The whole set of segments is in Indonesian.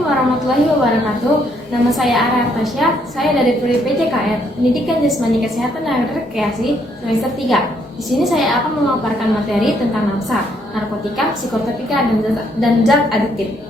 Assalamualaikum warahmatullahi wabarakatuh. Nama saya Ara Artasya. Saya dari Prodi PJKR, Pendidikan Jasmani Kesehatan dan Rekreasi semester 3. Di sini saya akan memaparkan materi tentang nafsa, narkotika, psikotropika, dan zat adiktif.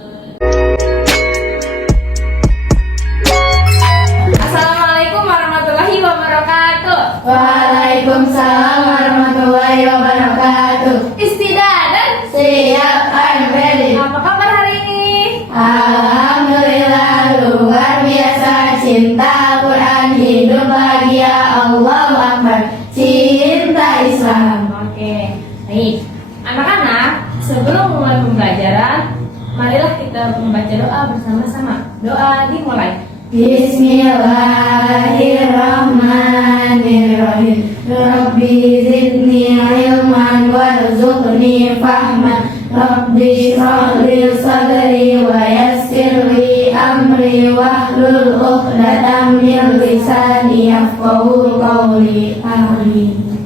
Assalamualaikum warahmatullahi wabarakatuh. Waalaikumsalam warahmatullahi wabarakatuh. Istidadan. Siap, I'm ready. Apa kabar hari ini? Alhamdulillah, luar biasa. Cinta Quran, hidup bahagia, Allahu Akbar. Cinta Islam. Oke, baik. Anak-anak, sebelum mulai pembelajaran, marilah kita membaca doa bersama-sama. Doa dimulai. Bismillahirrahmanirrahim. Rabbi zidni ilman warzuqni fahman. Rabbi shrah li sadri wa yassir li amri wahlul 'uqdatam min lisani yafqahu qawli. Amin.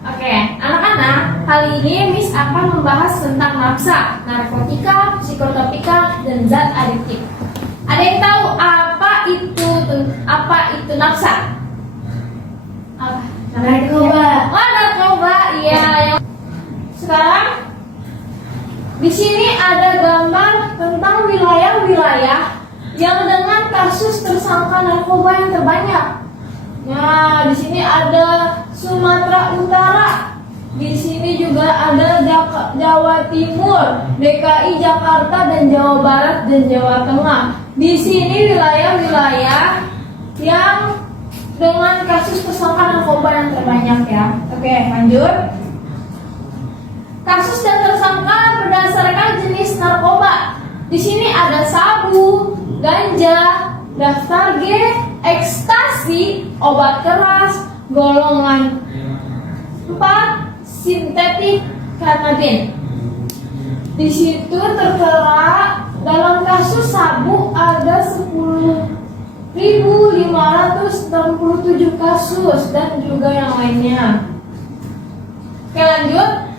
Oke, anak-anak, kali ini Miss akan membahas tentang nafsa, narkotika, psikotropika, dan zat adiktif. Ada yang tahu apa itu nafsa? Narkoba. Oh, narkoba, iya. Sekarang di sini ada gambar tentang wilayah-wilayah yang dengan kasus tersangka narkoba yang terbanyak. Nah, di sini ada Sumatera Utara. Di sini juga ada Jawa Timur, DKI Jakarta, dan Jawa Barat dan Jawa Tengah. Di sini wilayah-wilayah yang dengan kasus tersangka narkoba yang terbanyak ya. Oke, lanjut. Kasus dan tersangka berdasarkan jenis narkoba. Di sini ada sabu, ganja, daftar G, ekstasi, obat keras, golongan 4, sintetik, kanabin. Di situ tertera dalam kasus sabu ada 10.567 kasus dan juga yang lainnya. Oke, lanjut.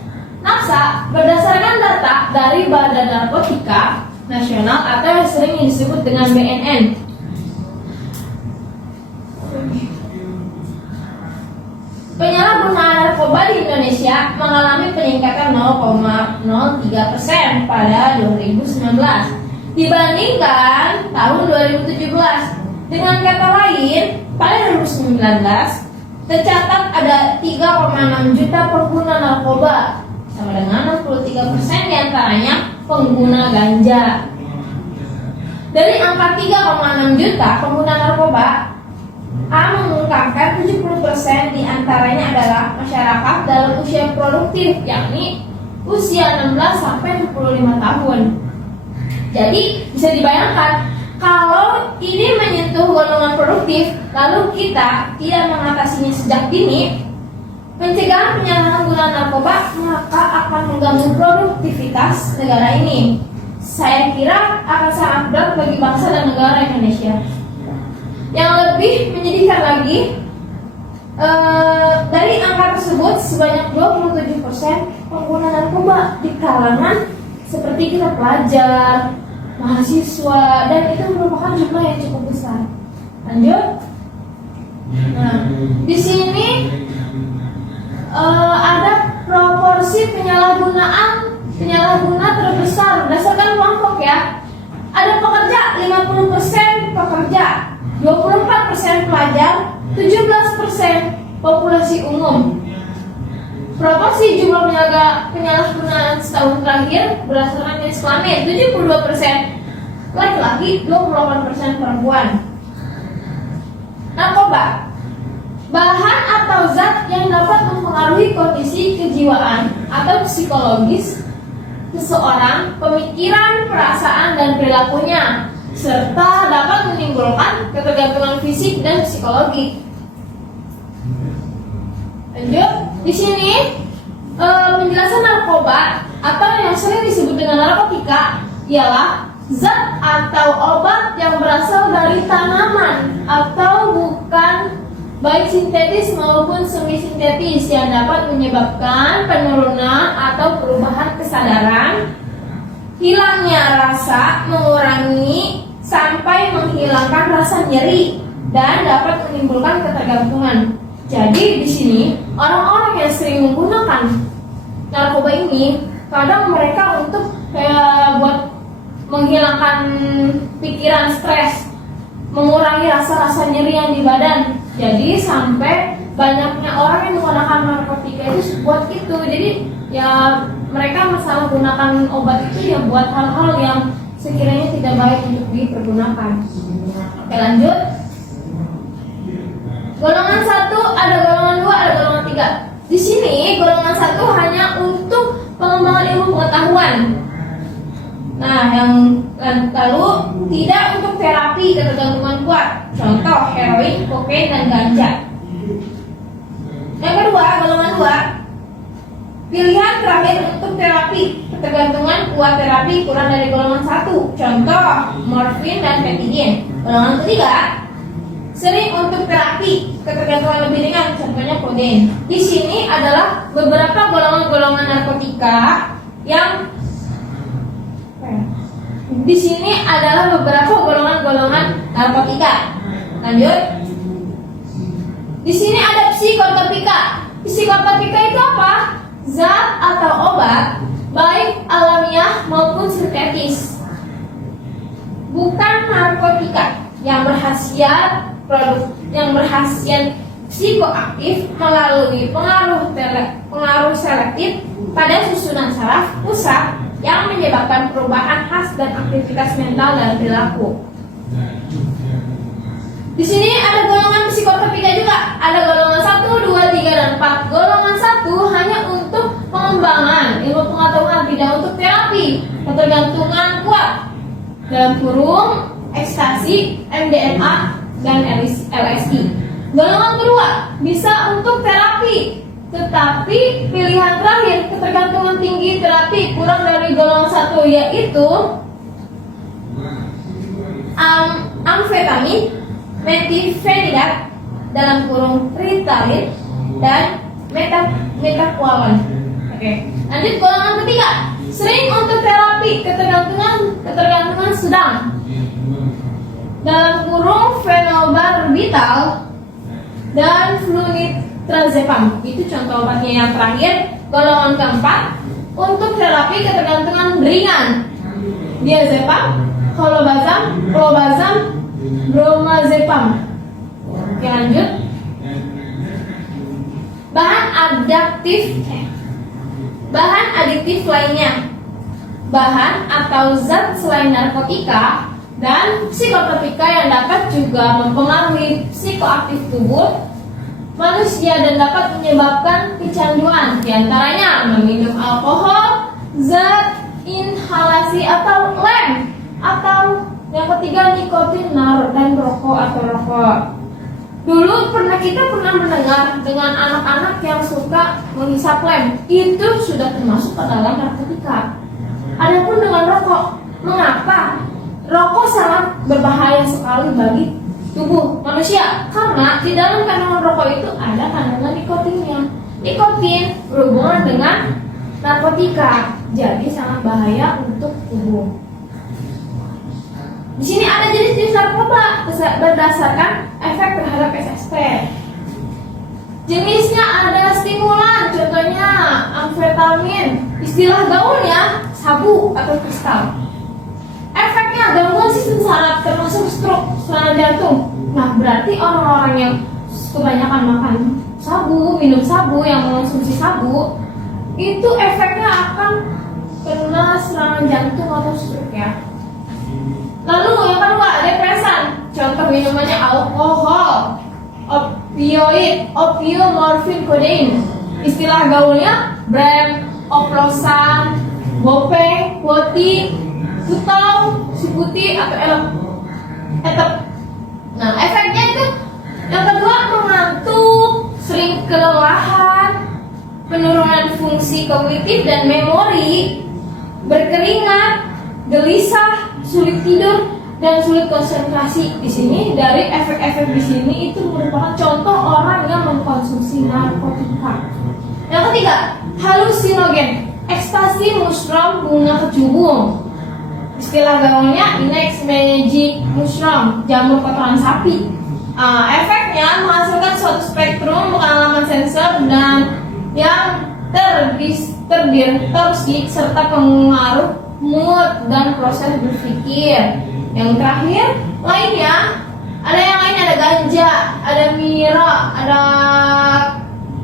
Nafsa berdasarkan data dari Badan Narkotika Nasional atau yang sering disebut dengan BNN. Penyalahgunaan narkoba di Indonesia mengalami peningkatan 0,03% pada 2019 dibandingkan tahun 2017. Dengan kata lain, pada 2019 tercatat ada 3,6 juta pengguna narkoba, sama dengan 63% diantaranya pengguna ganja. Dari angka 3,6 juta pengguna narkoba, A mengungkapkan 70% diantaranya adalah masyarakat dalam usia produktif, yakni usia 16 sampai 25 tahun. Jadi bisa dibayangkan kalau ini menyentuh golongan produktif, lalu kita tidak mengatasinya sejak dini, pencegahan penyalahgunaan narkoba maka akan mengganggu produktivitas negara ini. Saya kira akan sangat berat bagi bangsa dan negara Indonesia. Yang lebih menyedihkan lagi, dari angka tersebut sebanyak 27% pengguna narkoba di kalangan seperti kita pelajar, mahasiswa, dan itu merupakan jumlah yang cukup besar. Lanjut. Nah, di sini ada proporsi penyalahguna terbesar berdasarkan kelompok ya. Ada pekerja 50% pekerja, 24% pelajar, 17% populasi umum. Proporsi jumlah penyalahgunaan setahun terakhir berdasarkan jenis kelamin 72% laki-laki, 28% perempuan. Narkoba, bahan atau zat yang dapat mempengaruhi kondisi kejiwaan atau psikologis seseorang, pemikiran, perasaan, dan perilakunya, serta dapat menimbulkan ketergantungan fisik dan psikologi. Lanjut, di sini penjelasan narkoba atau yang sering disebut dengan narkotika ialah zat atau obat yang berasal dari tanaman atau bukan, baik sintetis maupun semi sintetis, yang dapat menyebabkan penurunan atau perubahan kesadaran, hilangnya rasa, mengurangi sampai menghilangkan rasa nyeri dan dapat menimbulkan ketergantungan. Jadi di sini orang-orang yang sering menggunakan narkoba ini kadang mereka untuk kayak buat menghilangkan pikiran stres, mengurangi rasa-rasa nyeri yang di badan. Jadi sampai banyaknya orang yang menggunakan narkotika itu buat itu. Jadi ya mereka masalah gunakan obat itu ya buat hal-hal yang sekiranya tidak baik untuk dipergunakan. Oke, lanjut. Golongan 1, ada golongan 2, ada golongan 3. Di sini golongan 1 hanya untuk pengembangan ilmu pengetahuan. Nah, yang lalu tidak untuk terapi ketergantungan kuat. Contoh heroin, kokain, dan ganja. Yang kedua, golongan 2, pilihan terakhir untuk terapi ketergantungan kuat, terapi kurang dari golongan 1. Contoh morfin dan fentanyl. Golongan ketiga, sering untuk terapi ketergantungan lebih ringan, contohnya kodein. Di sini adalah beberapa golongan-golongan narkotika yang di sini adalah beberapa golongan-golongan narkotika. Lanjut. Di sini ada psikotropika. Psikotropika itu apa? Zat atau obat baik alamiah maupun sintetis, bukan narkotika yang berkhasiat psikoaktif melalui pengaruh selektif pada susunan saraf pusat yang menyebabkan perubahan khas dan aktivitas mental dan perilaku. Di sini ada golongan psikotropika juga. Ada golongan 1, 2, 3, dan 4. Golongan 1 hanya untuk pengembangan ilmu pengetahuan, tidak untuk terapi ketergantungan kuat. Dalam kurung ekstasi, MDMA, dan LSD. Golongan kedua bisa untuk terapi, tetapi pilihan terakhir ketergantungan tinggi terapi kurang dari golongan 1 yaitu amfetamin, metilfenidat dalam kurung Ritalin, dan metaqualon. Oke. Lanjut golongan ketiga, sering untuk terapi ketergantungan sedang dalam kurung fenobarbital dan flunitrazepam. Itu contoh obatnya. Yang terakhir, golongan keempat untuk terapi ketergantungan ringan, diazepam, clobazam, bromazepam. Oke, lanjut. Bahan adiktif lainnya, bahan atau zat selain narkotika dan psikotropika yang dapat juga mempengaruhi psikoaktif tubuh manusia dan dapat menyebabkan kecanduan, diantaranya meminum alkohol, zat inhalasi atau lem, atau yang ketiga nikotin dan rokok atau rokok. Dulu kita pernah mendengar dengan anak-anak yang suka menghisap lem, itu sudah termasuk ke dalam narkotika. Adapun dengan rokok, mengapa? Rokok sangat berbahaya sekali bagi tubuh manusia karena di dalam kandungan rokok itu ada kandungan nikotinnya. Nikotin berhubungan dengan narkotika, jadi sangat bahaya untuk tubuh. Di sini ada jenis-jenis narkoba berdasarkan efek terhadap SSP. Jenisnya ada stimulan, contohnya amfetamin, istilah gaulnya sabu atau kristal. Efeknya gangguan sistem saraf termasuk stroke, serangan jantung. Nah, berarti orang-orang yang kebanyakan makan sabu, minum sabu, yang mengonsumsi sabu, itu efeknya akan kena serangan jantung atau stroke ya. Lalu yang kedua, depresan. Contoh minumannya alkohol, opioid, opium, morfin, kodein. Istilah gaulnya brem, oplosan, bope, woti, tutau, suputi, atau etep. Nah, efeknya itu yang kedua mengantuk, sering kelelahan, penurunan fungsi kognitif dan memori, berkeringat, gelisah, sulit tidur, dan sulit konsentrasi. Di sini dari efek-efek di sini itu merupakan contoh orang yang mengkonsumsi narkotika. Yang ketiga, halusinogen, ekstasi, mushroom, bunga kecubung. Istilah gaulnya Inex Magic Mushroom, jamur kotoran sapi. Efeknya menghasilkan suatu spektrum pengalaman sensor dan yang terdistorsi serta pengaruh mood dan proses berpikir. Yang terakhir lainnya ada yang lain, ada ganja, ada mineral, ada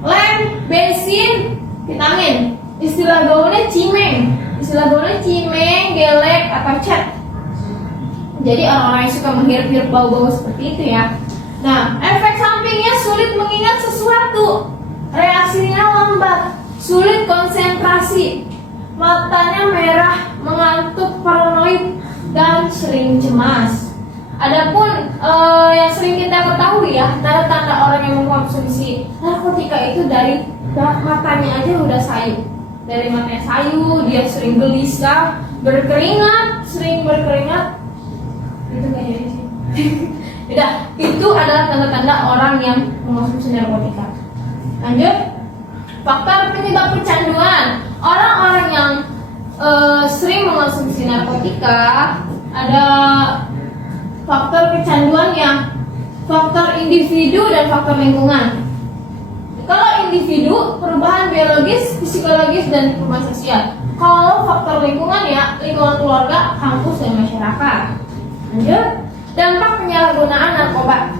lem, bensin, vitamin. Istilah gaulnya cimeng, gelek atau cat. Jadi orang-orang yang suka menghirup-hirup bau-bau seperti itu ya. Nah, efek sampingnya sulit mengingat sesuatu, reaksinya lambat, sulit konsentrasi, matanya merah, mengantuk, paranoid, dan sering cemas. Adapun yang sering kita ketahui ya, tanda-tanda orang yang mengkonsumsi narkotika itu dari matanya aja udah sayu. Dari matanya sayu, dia sering gelisah, sering berkeringat. Itu kayaknya sih. Udah, itu adalah tanda-tanda orang yang mengkonsumsi narkotika. Lanjut, faktor penyebab kecanduan. Orang-orang yang sering mengkonsumsi narkotika ada faktor kecanduannya, faktor individu dan faktor lingkungan. Kalau individu, perubahan biologis, psikologis, dan perubahan sosial. Kalau faktor lingkungan ya, lingkungan keluarga, kampus, dan masyarakat. Lanjut, dampak penyalahgunaan narkoba,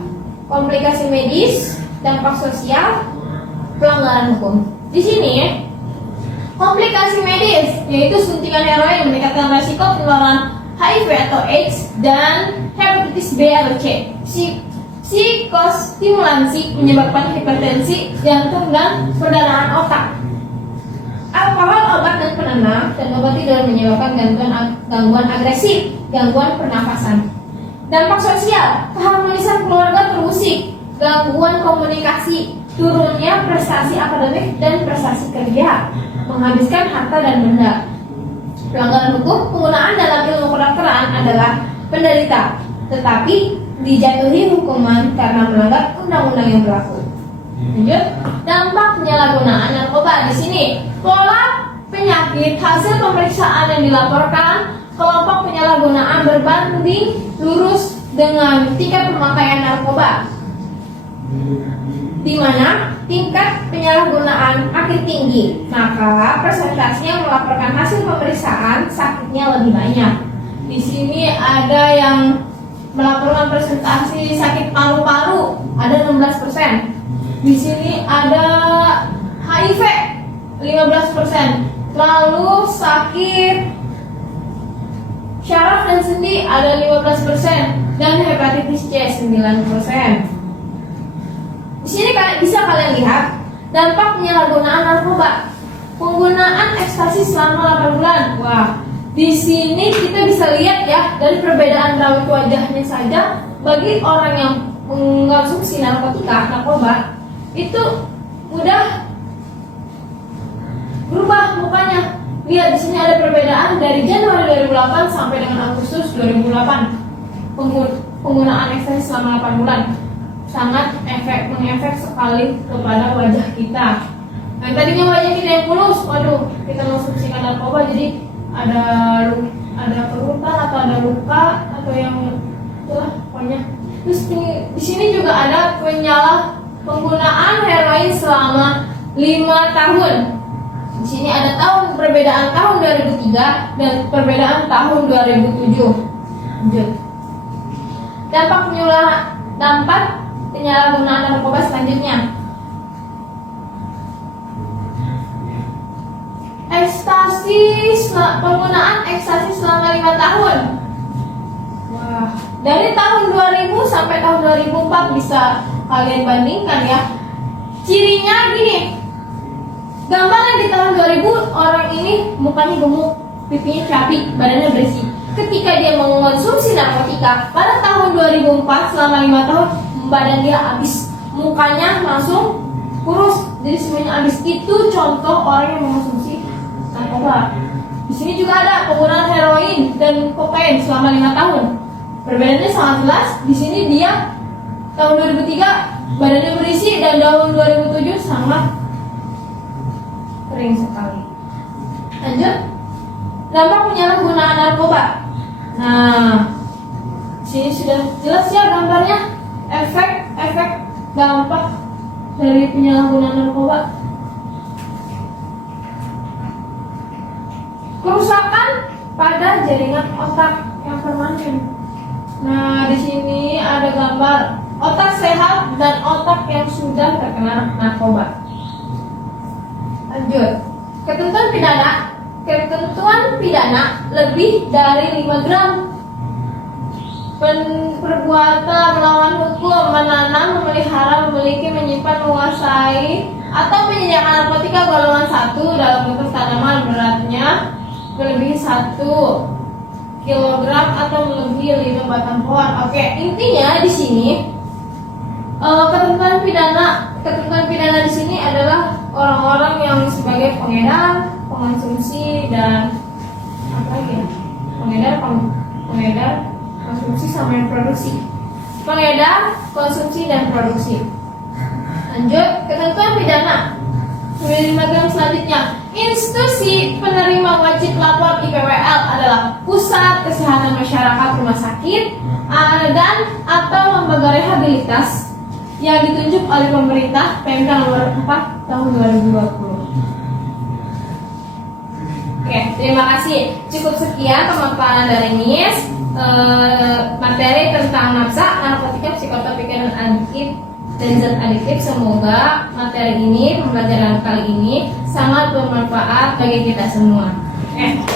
komplikasi medis, dampak sosial, pelanggaran hukum. Di sini komplikasi medis yaitu suntikan heroin meningkatkan resiko penularan HIV atau AIDS dan hepatitis B atau C. Psikostimulansi menyebabkan hipertensi, jantung, dan perdarahan otak. Alkohol, obat, dan penenang dan obat tidur menyebabkan gangguan agresif, gangguan pernafasan. Dampak sosial, keharmonisan keluarga terusik, gangguan komunikasi, turunnya prestasi akademik dan prestasi kerja, menghabiskan harta dan benda. Pelanggaran hukum, penggunaan dalam ilmu kedokteran adalah penderita, tetapi dijatuhi hukuman karena melanggar undang-undang yang berlaku. Lanjut, dampak penyalahgunaan narkoba. Di sini pola penyakit, hasil pemeriksaan yang dilaporkan, kelompok penyalahgunaan berbanding lurus dengan tingkat pemakaian narkoba, di mana tingkat penyalahgunaan makin tinggi, maka persentase yang melaporkan hasil pemeriksaan sakitnya lebih banyak. Di sini ada yang melaporkan presentasi sakit paru-paru ada 16%. Di sini ada HIV 15%. Lalu sakit syaraf dan sendi ada 15% dan hepatitis C 9%. Di sini kalian lihat dampak penyalahgunaan narkoba. Penggunaan ekstasi selama 8 bulan. Wah, di sini kita bisa lihat ya dari perbedaan raut wajahnya saja. Bagi orang yang mengkonsumsi narkoba itu mudah berubah mukanya. Lihat di sini ada perbedaan dari Januari 2008 sampai dengan Agustus 2008. Penggunaan ekstasi selama 8 bulan sangat mengefek sekali kepada wajah kita. Yang tadinya wajah kita yang mulus, waduh, kita mengkonsumsi narkoba jadi ada kerutan atau ada luka atau yang itulah pokoknya. Terus di sini juga ada penggunaan heroin selama 5 tahun. Di sini ada perbedaan tahun 2003 dan perbedaan tahun 2007. Lanjut. Dampak penyalahgunaan narkoba selanjutnya. Penggunaan ekstasi selama 5 tahun. Wah, dari tahun 2000 sampai tahun 2004 bisa kalian bandingkan ya. Cirinya gini. Gambarnya di tahun 2000 orang ini mukanya gemuk, pipinya cabi, badannya berisi. Ketika dia mengonsumsi narkotika pada tahun 2004 selama 5 tahun badan dia habis, mukanya langsung kurus, jadi semuanya habis. Itu contoh orang yang mengonsumsi narkoba. Di sini juga ada penggunaan heroin dan kokain selama 5 tahun. Perbedaannya sangat jelas. Di sini dia tahun 2003 badannya berisi dan tahun 2007 sangat kering sekali. Lanjut, dampak penyalahgunaan narkoba. Nah, sini sudah jelas ya gambarnya, efek dampak dari penyalahgunaan narkoba. Kerusakan pada jaringan otak yang permanen. Nah, di sini ada gambar otak sehat dan otak yang sudah terkena narkoba. Lanjut. Ketentuan pidana lebih dari 5 gram. Perbuatan melawan hukum, menanam, memelihara, memiliki, menyimpan, menguasai atau menyediakan narkotika golongan 1 dalam bentuk tanaman beratnya melebihi 1 kilogram atau melebihi 5 batang pohon. Oke, intinya di sini ketentuan pidana di sini adalah orang-orang yang sebagai pengedar, pengonsumsi dan apa lagi ya? Pengedar, konsumsi sama yang produksi. Pengedar, konsumsi dan produksi. Lanjut, ketentuan pidana 5 gram selanjutnya. Institusi penerima wajib lapor IPWL adalah pusat kesehatan masyarakat, rumah sakit, dan atau lembaga rehabilitas yang ditunjuk oleh pemerintah PMK nomor 4 tahun 2020. Oke, terima kasih. Cukup sekian pemaparan dari Miss materi tentang nafsa, narkotika, psikotropika dan adiktif dan zat adiktif. Semoga materi ini, pembelajaran kali ini sangat bermanfaat bagi kita semua.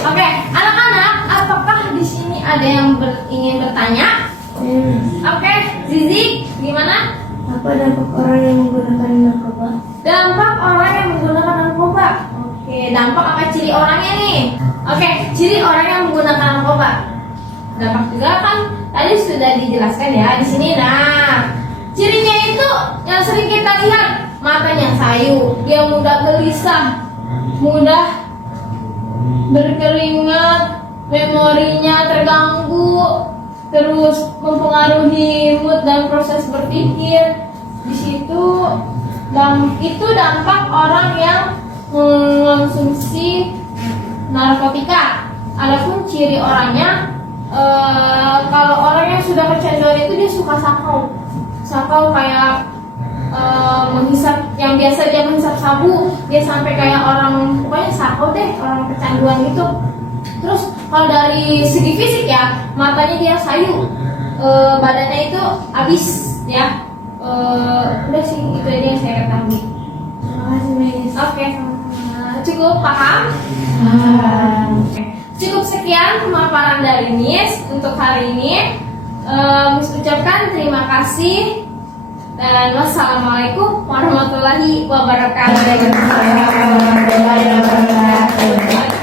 Oke, anak-anak, apakah di sini ada yang ingin bertanya? Oke, Zizi, gimana? Apa dampak orang yang menggunakan narkoba? Dampak orang yang menggunakan narkoba. Oke, dampak apa ciri orangnya nih? Oke, ciri orang yang menggunakan narkoba. Dampak juga kan tadi sudah dijelaskan ya di sini. Nah, cirinya itu yang sering kita lihat, matanya sayu, dia mudah gelisah, mudah berkeringat, memorinya terganggu, terus mempengaruhi mood dan proses berpikir. Di situ itu dampak orang yang mengonsumsi narkotika. Adapun ciri orangnya, kalau orang yang sudah kecanduan itu dia suka sakau kayak menghisap, yang biasa dia menghisap sabu, dia sampai kayak orang, pokoknya sakau deh, orang kecanduan gitu. Terus kalau dari segi fisik ya, matanya dia sayu, badannya itu habis ya. Udah sih, itu aja yang saya ketahui. Terima kasih, Miss. Oke, cukup paham? Cukup sekian pemaparan dari Miss untuk hari ini. Miss ucapkan terima kasih dan wassalamualaikum warahmatullahi wabarakatuh. Waalaikumsalam warahmatullahi wabarakatuh.